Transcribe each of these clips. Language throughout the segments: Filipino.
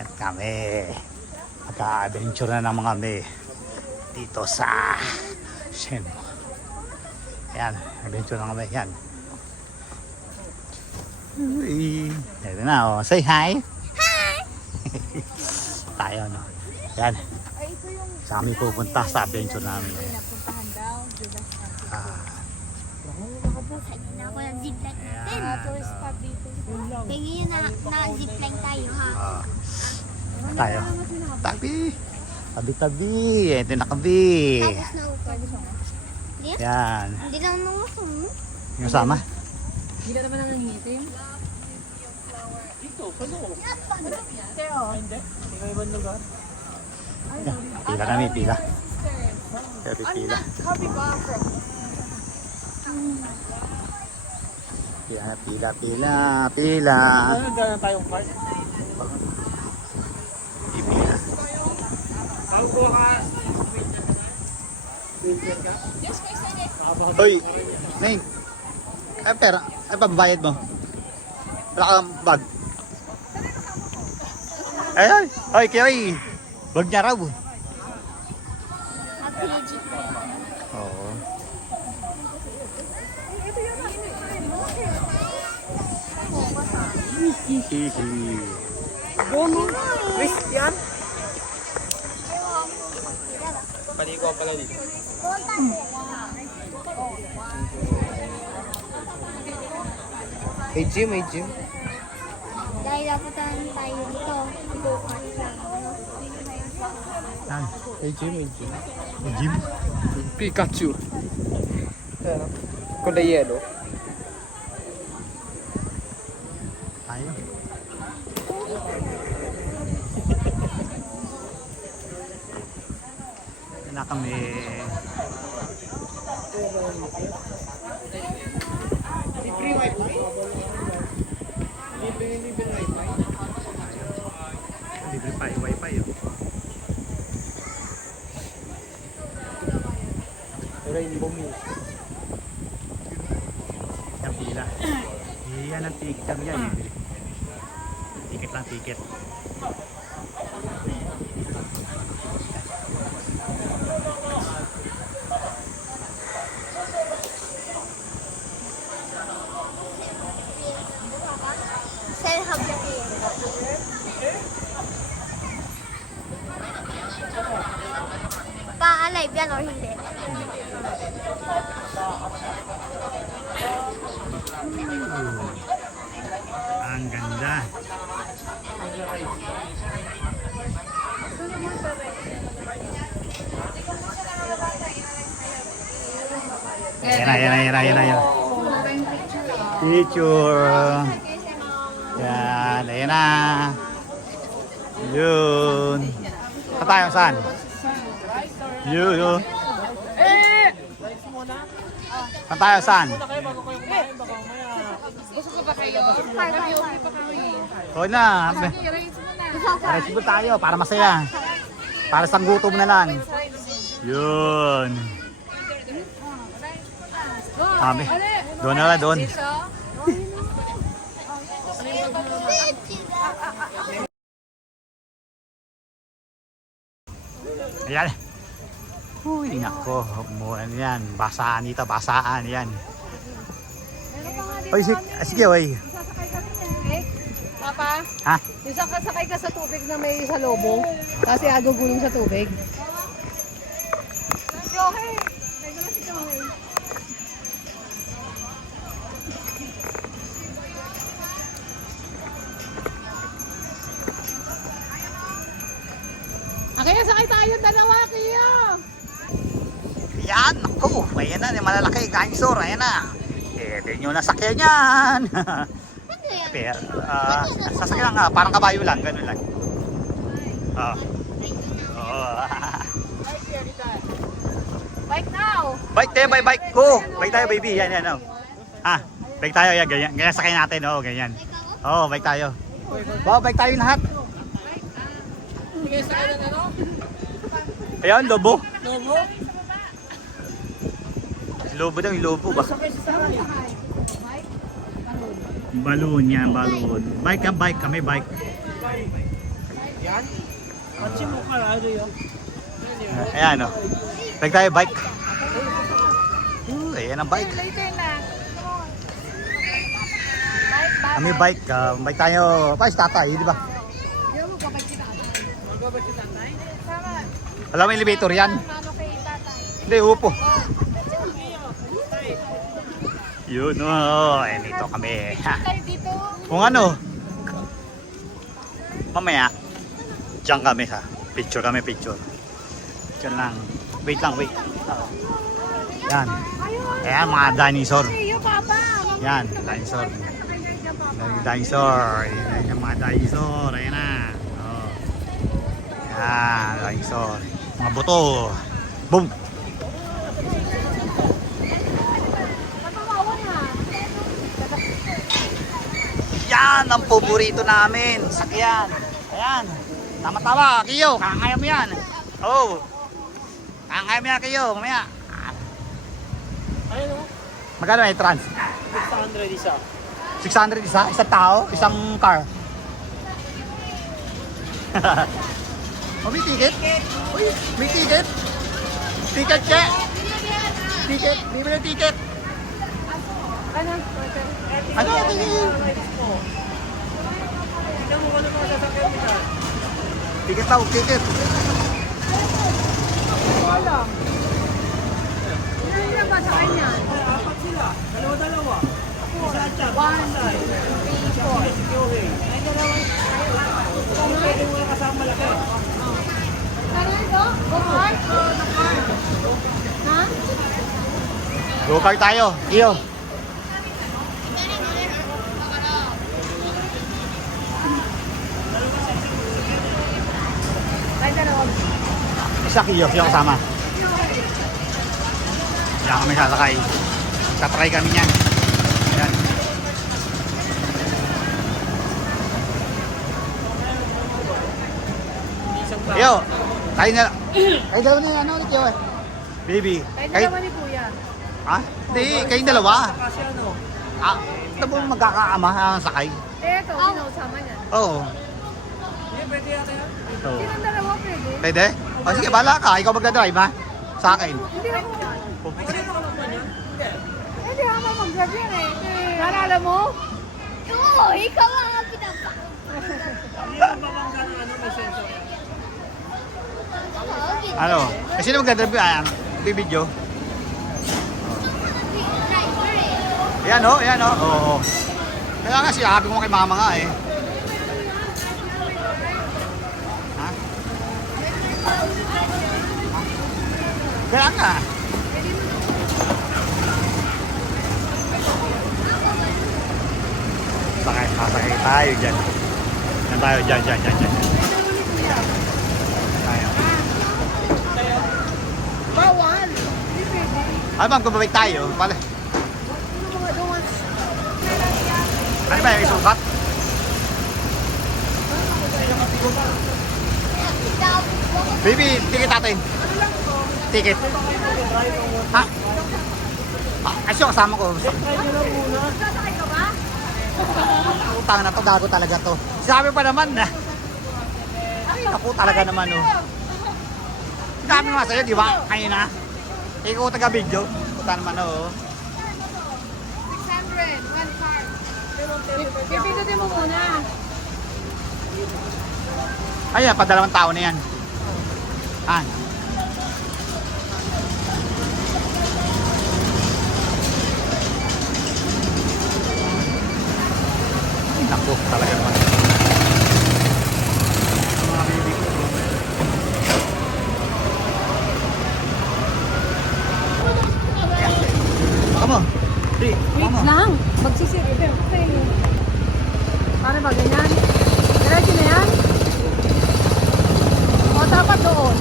At kami magka-adventure na naman kami dito sa Shenmue. Ayan, adventure na kami. Yan. Uy, ito na, oh. Say hi. Hi. Tayo, no. Yan. Sa kami pupunta sa adventure namin. Kanina ako ng zipline natin. Tourist spot dito. Tingin na-zipline tayo, ha? Tayo. Tabi. Tabi-tabi. Ito na kami. Tapos na upo. Yan. Hindi lang nung sumo. Yung sama? Hindi ka naman nangangitim? Pila kami, pila. Sabi pila. Pila, pila, pila. Gano'n tayong card? Pila. Hoy, Nate. Ay, pera. Ay, pababayad mo. Wala kang bag. Ay, ay. Ay, Kiri. Bag niya raw. Oo. Hihihi. Bono. Christian. Paligo pala dito. May gym, may gym. Dahil dapat tayo dito. Bukas lang. Saan? May gym, may gym. May gym? Pikachu. Ayan. Kulay yellow. Tayo. Na kami. Libre wifi. Libre wifi. Libre pa yung wifi. Oh. Rainbow music. Yung pila. Yan ang ticket kami yan. Ticket lang, ticket. Sell hub na kayo. Pa-alive yan or hindi? Ang ganda. Yan. Picture. Yan, ayan na. Yun. Saan tayo? Saan? Yun. Saan tayo? Saan? Oo na. Resibo tayo para masaya. Para sa gutom na lang. Yun. Kami. Doon na lang, doon. Ayan. Uy, nako. Ano yan? Basaan dito, basaan. Yan. Oy, sige, oy. Papa, Ha? yung sakay ka sa tubig na may salubong, kasi agugulong sa tubig. Johe! Medyo na si Johe. Kaya sakay tayo dalawa, Kiyo! Yan, naku. Ayan na, yung malalaki. Dinosaur, ayan na. Pwede nyo nasakyan yan. Pero, sasakyan lang, parang kabayo lang, ganun lang. Oh. Bike now! Bike tayo, bike. Go! Bike tayo, baby. Yan, yan, oh. Bike tayo, yan, ganyan. Ganyan sakay natin, oh, ganyan. Oh, bike tayo. Wow, bike tayo lahat. Sige, sa kanan ano? Ayan, lobo. Lobo? Lobo daw, yung lobo ba? Sakay sa sakay. Balloon yan, balloon. Bike ka, bike. Kami bike. Yan? Matsi mo ka, ano yun? Ayan, oh. Balik tayo, bike. Ayan ang bike. Later na. Kami bike. Bike tayo. Pa, si tatay, di ba? Hindi mo kapag si tatay. Magbabad si tatay? Sama. Alam mo, elevator yan. Ano kay tatay? Hindi, upo. Yun, oh. Ayan, dito kami. Ha. Tayo dito. Kung ano, mamaya, diyan kami ha. Picture kami, picture. Picture lang. Wait lang, wait. Yan. Ayan, mga dinosaur. Iyo, papa. Yan, dinosaur. Dinosaur. Ayan yung mga dinosaur. Ayan na. Oh. Yan, dinosaur. Mga buto. Boom! Yan ang paborito namin. Sakyan. Ayan. Tama-tama. Kiyo, kakaya mo yan. Oh. Kakaya mo yan, Kiyo. Mamaya. Ayun o. Magkano may trans? 600 isa. 600 isa? Isang tao? Isang car? Oh, may ticket? Uy, may ticket? Ticket, che? Ticket? Bibili ng ticket? Ano? Ano? Tignan mo kung ano mga sasakyan mo dyan. Ticket daw, ticket. Wala. Ano yung ba sa kanya? Apat sila. Dalawa-dalawa. Isa at siya. 1, 2, 3, 4. Sige, okay. Ay, dalawa. Kung pwede mo lang kasama malaki. Ano ito? Go-kart? Ha? Go-kart tayo. Iyo. Ay, dalawa. Isa Kiyo, siya kasama. Diyan kami sasakay. Sasakay kami niyan. Yan. Iyo, tayo na. Kayo dalawa na ano ulit Iyo eh. Baby. Ay, Kayo, dalawa ni kuya. ha? Hindi, kayong dalawa. Kasi ano? Ah, ito mo magkakaama ang sakay. Eh, ito, sinusama niya. Oo. Hindi, pwede yata yan. Oo. Sinong dalawa pwede? Pwede? O sige, bahala ka. Ikaw magdadrive ha? Sa akin. Hindi ako. Marino ka naman yan? Hindi ako mag-drive yan eh. Naalala mo? Oo, ikaw ang pinapa. Hindi mo babangga ng ano, may sensor yan. Ano? Eh, sino magdadrive yan? Bibidyo? Driver eh. Yan o, yan o. Oo. Kaya nga sinabi ko kay mama nga eh. Ha? Kaya nga. Sasakay tayo dyan. Yan tayo, dyan. Tayo. Bawal. Hindi pwede. Ano bang kumabalik tayo? Pala. Ano mga doon? Ano ba yung isukat? Baby, ticket natin. Ticket. Ha? Kasi yung kasama ko. Try nyo lang muna. Sasakay ka ba? Utang na to, gago talaga to. Sabi pa naman na. Ay, naku talaga naman oh. Sabi naman sa'yo, di ba? Kayo na. Ikaw taga-video. Puta naman oh. 600. One car. Pipindutin mo muna. Ayan, padalawang tao na yan. Ha? Ay, naku, talaga naman. Mga baby ko. Come on. Hey, come on. lang. Magsisiri. Paano ba ganyan? Diretso na yan? O dapat doon?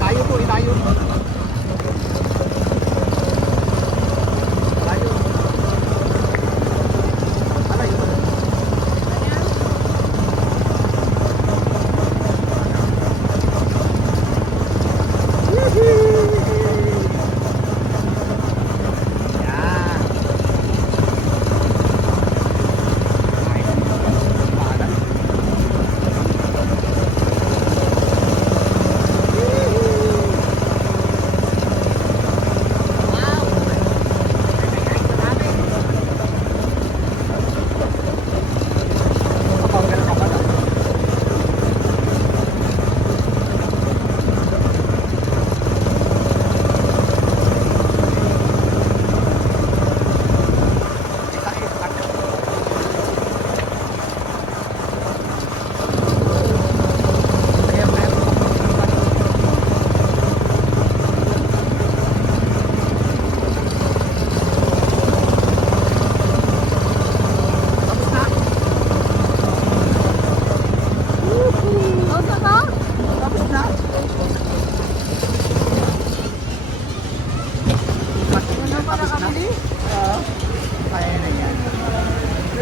Tayo po, tayo. Tayo. Ano yun? Yan.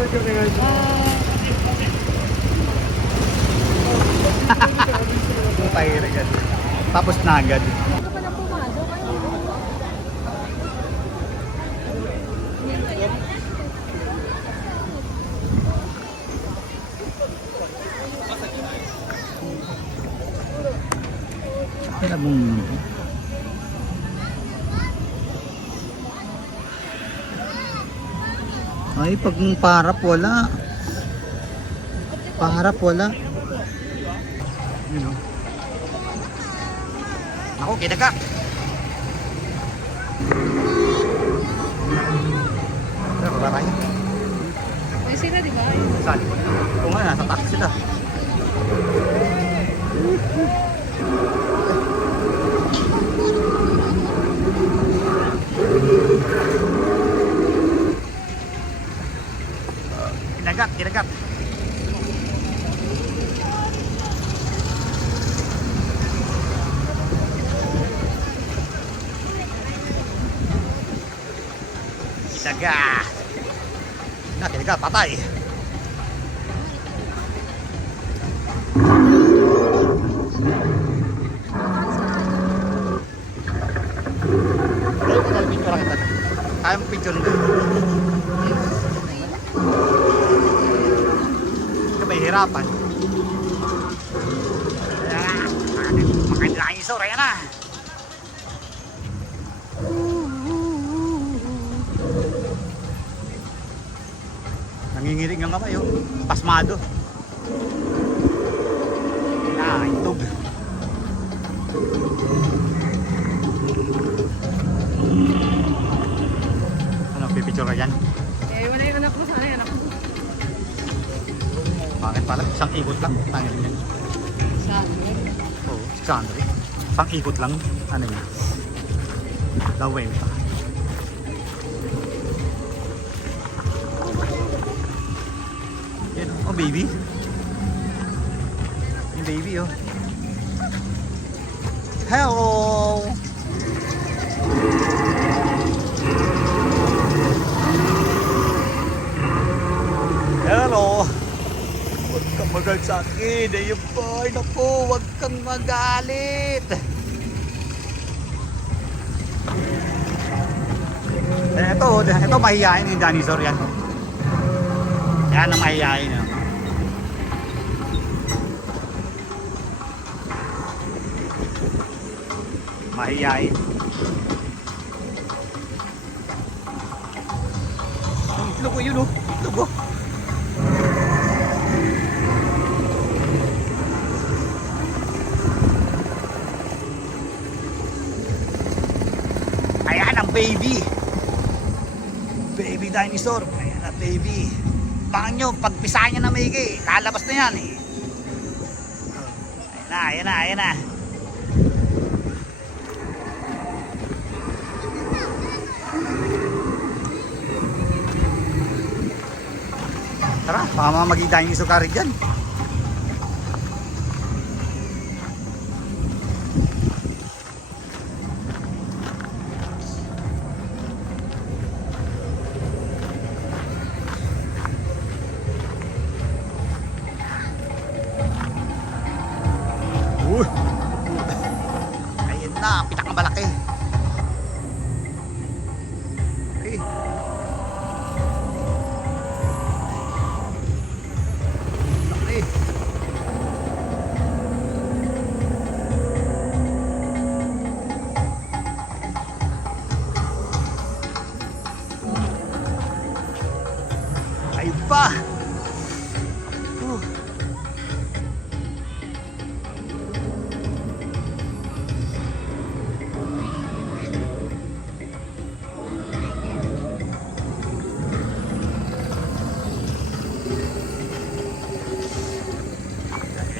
Tayo agad. Tapos na agad. Ito pa na pumado kayo. Kaya mong... Ay, pag mong parap wala. Paharap wala. Yun o. Ako, kinaga. Pero wala tayo. Ay, sila di ba? Saan? Kung nga, nasa taxi sila. Kinagat, kinagat. Kinagat. Na, kinagat, patay. Kaya mo picture nito. Ito may hirapan. Makain lang yung isor, ayan na. Nangingirig ng kamay, oh. Pasmado. Intog. Ano, pipicture ka dyan? Eh, wala yung anak mo. Sana yung anak mo. Bakit pala? Isang ikot lang. Tangin yan. Saan? Oo, 600. Isang ikot lang. Ano yun? La Vuelta. Yan, oh baby. Yung baby, oh. Hello! Hello! Huwag kang magalit sa akin. Ayun po, ay naku, huwag kang magalit. Ito mahihayin yung dinosaur yan. Yan ang mahihayin. Oh. Mahihayin. Ang itlog ko yun, oh. Itlog ko. Ayan ang baby. Baby dinosaur. Ayan na baby. Baka nyo, pagpisahan nyo na maigi, lalabas na yan eh. Ayan na, ayan na, ayan na. Tara, baka mamamagi dinosaur ka rin dyan. Ayun na, pitak na malaki. Okay. Okay. Ayun pa.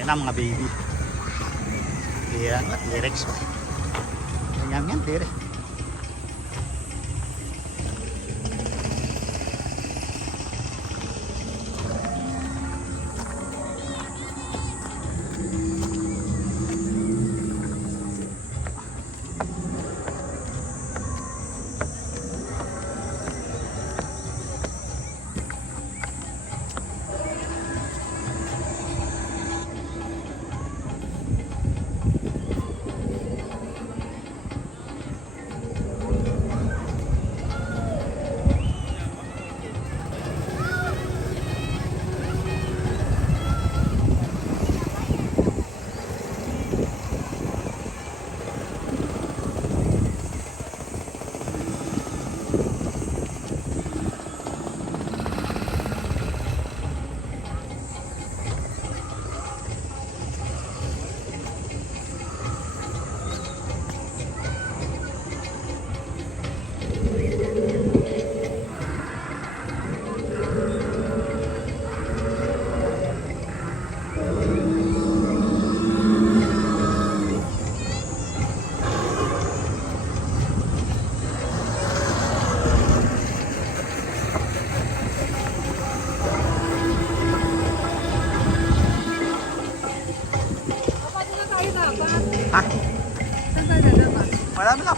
Na mga baby. Yan, at lyrics pa. Ganyan yan, tire.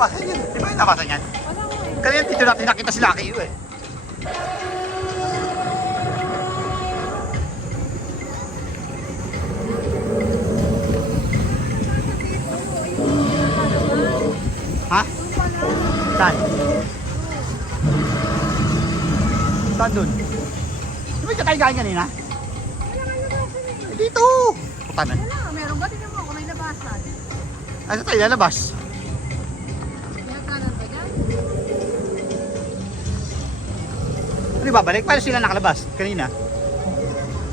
Labasan yun. Di ba yung labasan yan? Kanina dito natin nakita si Lucky yun eh. Ha? Saan? Saan dun? Di ba tayo galing kanina? Dito! Puta na. Wala, meron ba? Tingnan mo ako, may labasan. Ay, saan tayo lalabas? Pinagkanan ba dyan? Ano yung babalik? Paano sila nakalabas? Kanina?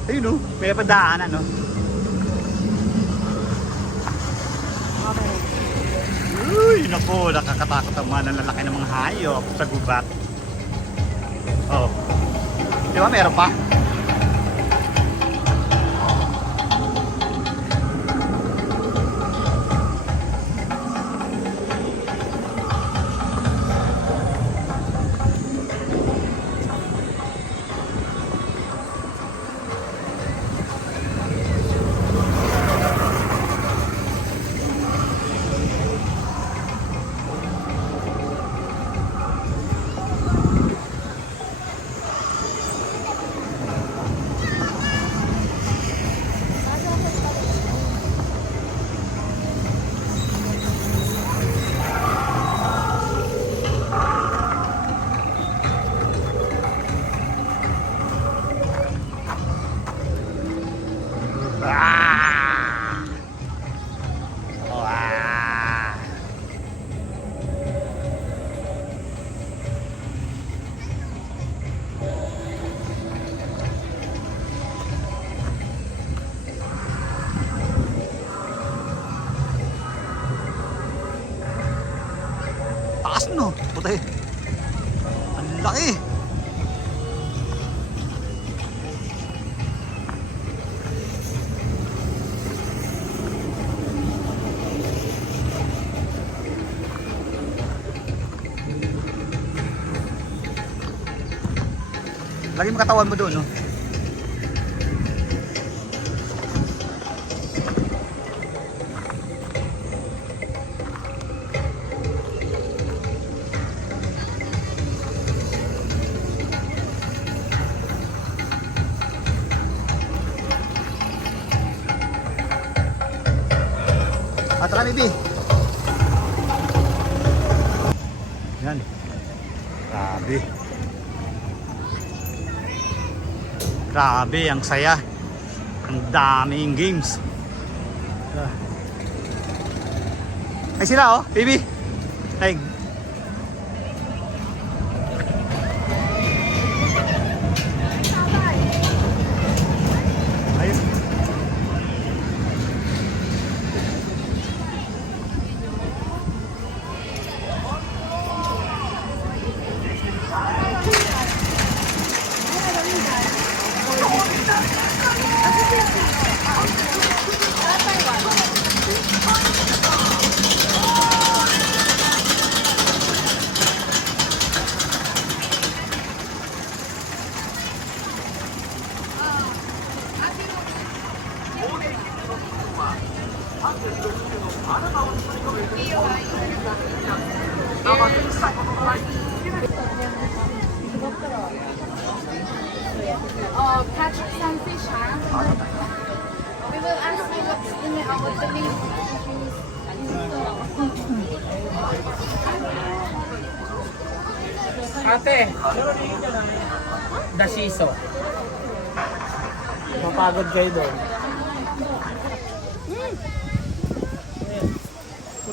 Ayun o, may padaanan no? Uy, naku, nakakatakot naman ang lalaki ng mga hayop sa gubat. Oh. Di ba meron pa? Ah! Wow! Taas no, puti. Ang laki. Lagi mo katawan mo doon, no? At ka, baby. Yan. Grabe. Grabe, ang saya. Ang daming games. Ay sila oh, baby. Ay. Ayun. Catch some fish, huh? We will ask you what's the name. Ate, dasiso. Mapagod kayo doon.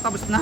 Tapos na.